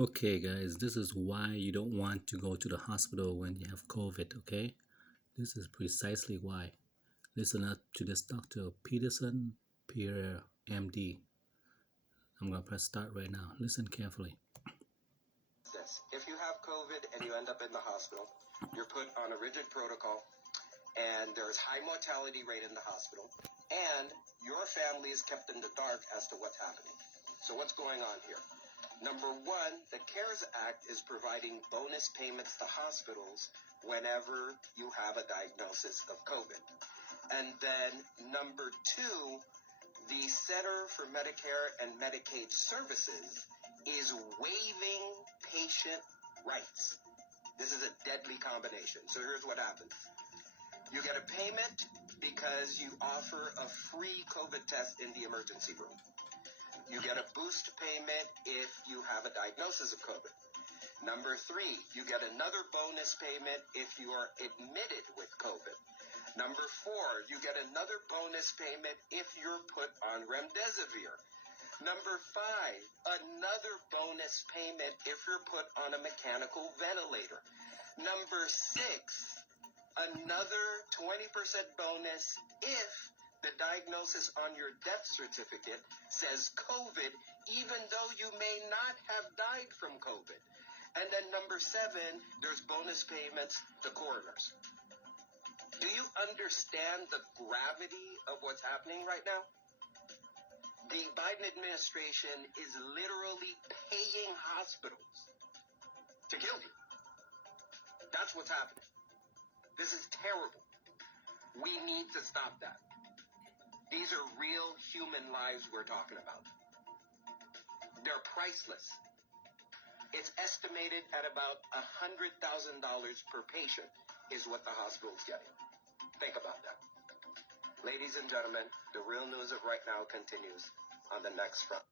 Okay, guys, this is why you don't want to go to the hospital when you have COVID, okay? This is precisely why. Listen up to this Dr. Peterson Pierre, MD. I'm going to press start right now. Listen carefully. This. If you have COVID and you end up in the hospital, you're put on a rigid protocol, and there's high mortality rate in the hospital, and your family is kept in the dark as to what's happening. So what's going on here? Number one, the CARES Act is providing bonus payments to hospitals whenever you have a diagnosis of COVID. And then number two, the Center for Medicare and Medicaid Services is waiving patient rights. This is a deadly combination. So here's what happens. You get a payment because you offer a free COVID test in the emergency room. You get a boost payment if you have a diagnosis of COVID. Number three, you get another bonus payment if you are admitted with COVID. Number four, you get another bonus payment if you're put on remdesivir. Number five, another bonus payment if you're put on a mechanical ventilator. Number six, another 20% bonus if the diagnosis on your death certificate says COVID, even though you may not have died from COVID. And then number seven, there's bonus payments to coroners. Do you understand the gravity of what's happening right now? The Biden administration is literally paying hospitals to kill you. That's what's happening. This is terrible. We need to stop that. These are real human lives we're talking about. They're priceless. It's estimated at about $100,000 per patient is what the hospital's getting. Think about that. Ladies and gentlemen, the real news of right now continues on the next front.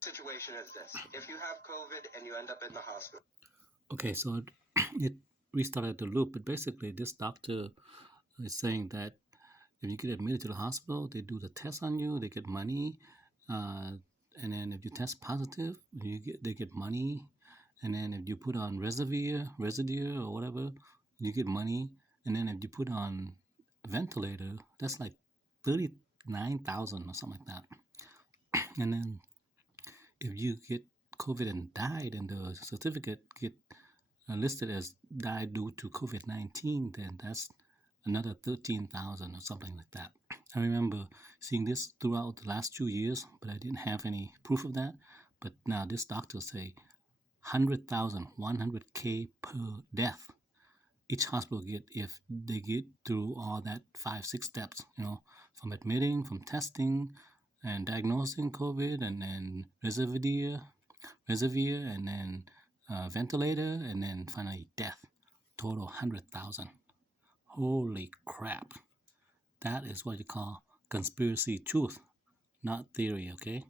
Situation is this. If you have COVID and you end up in the hospital. Okay, so it restarted the loop, but basically, this doctor is saying that if you get admitted to the hospital, they do the test on you, they get money, and then if you test positive, they get money, and then if you put on residue or whatever, you get money, and then if you put on ventilator, that's like 39,000 or something like that, and then if you get COVID and died, and the certificate get listed as died due to COVID-19, then that's another 13,000 or something like that. I remember seeing this throughout the last 2 years, but I didn't have any proof of that. But now this doctor say 100,000, 100K per death. Each hospital get if they get through all that 5-6 steps, from admitting, from testing, and diagnosing COVID, and then reservoir, and then ventilator, and then finally death. Total 100,000. Holy crap. That is what you call conspiracy truth, not theory, okay?